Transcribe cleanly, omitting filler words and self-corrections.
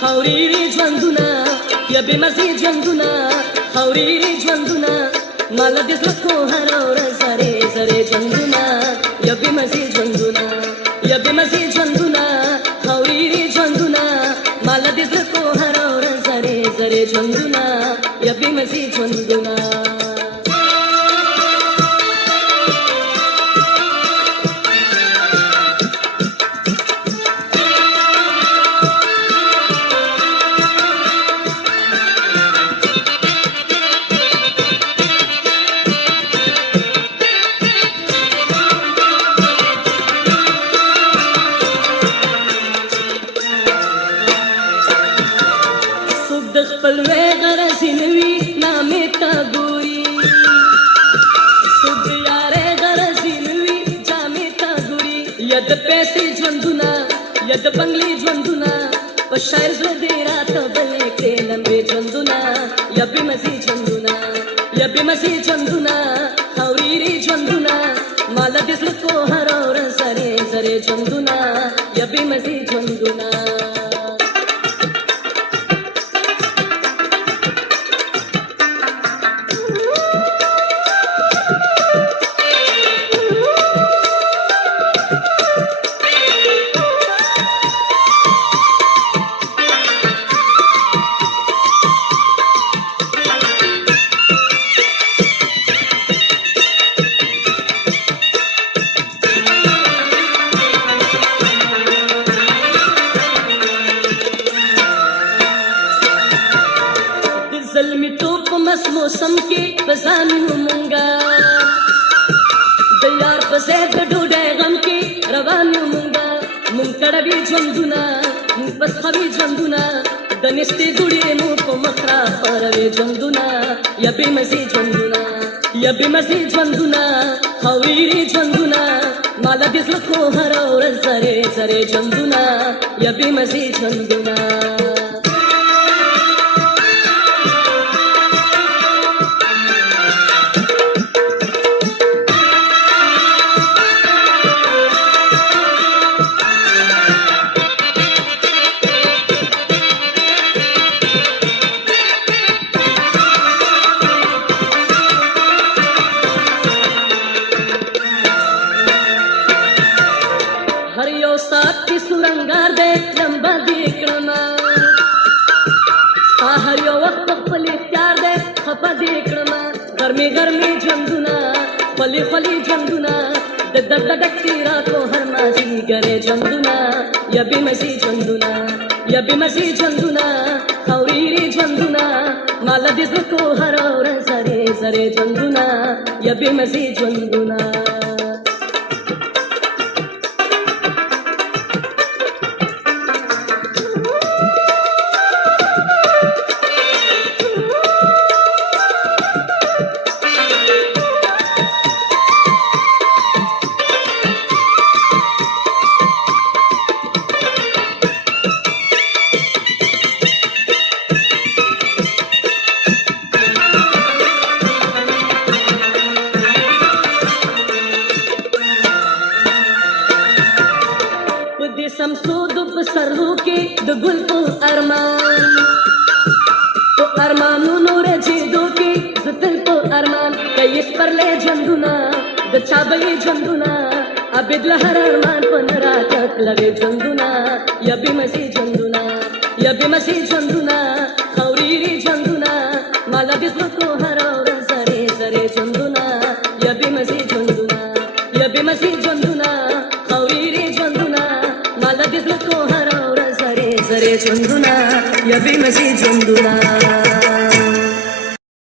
خوريري ژوندونه یا بې مزې ژوندونه خوريري ژوندونه مال د زړه کو هر ورځ زرې زرې ژوندونه یا بې مزې ژوندونه یا بې مزې ژوندونه خوريري ژوندونه مال د زړه کو هر ورځ زرې زرې ژوندونه یا بې مزې ژوندونه خپل وی غرضی نوی نامې ته ګوري څوک د یارۍ غرضی نوی جامې ته ګوري یا د پیسې ژوندونه یا د بنګلې ژوندونه په شاعر زړه دې راته بلې کړې لنډې ژوندونه یا بې مزې ژوندونه یا بې مزې ژوندونه خوريري ژوندونه مال د زړه کو هر ورځ زرې زرې ژوندونه یا بې مزې ژوندونه زلمی تو په مس موسم کې بزان مونږه د یار په زید ډوډۍ غم کې روان مونږه مونږ کړه ژوندونه مونږ پس خوي ژوندونه د نستې ګړې مو په مخرا پروي ژوندونه یا بې مزې ژوندونه یا بې مزې ژوندونه خوريري ژوندونه مال د زړه کو هر ورځ زرې زرې ژوندونه یا بې مزې ژوندونه हर यो साथ की सुरंगार दे लंबा देखना हर यो वक्त पली प्यार दे खपा देखना गर्मी गर्मी झंडुना पली पली झंडुना दर्द डकती रातों हर माजी गरे झंडुना या बी मसी झंडुना या बी मसी झंडुना खौरीरी झंडुना माला दिस को हर और सरे सरे झंडुना या बी मसी झंडुना समसोद बसरू के द गुल को अरमानू नूर जीदो के जुतल को अरमान कई इस पर ले झंडुना द चाबली झंडुना अबिद लहर अरमान पनरा तक लगे झंडुना या बी मसी झंडुना या बी मसी झंडुना खौरीरी झंडुना माला दिस को हर और सरे सरे झंडुना या बी मसी झंडुना या बी मसी झंडुना खौरीरी झंडुना माला दिस को हर और सरे सरे झंडुना या बी मसी झंडुना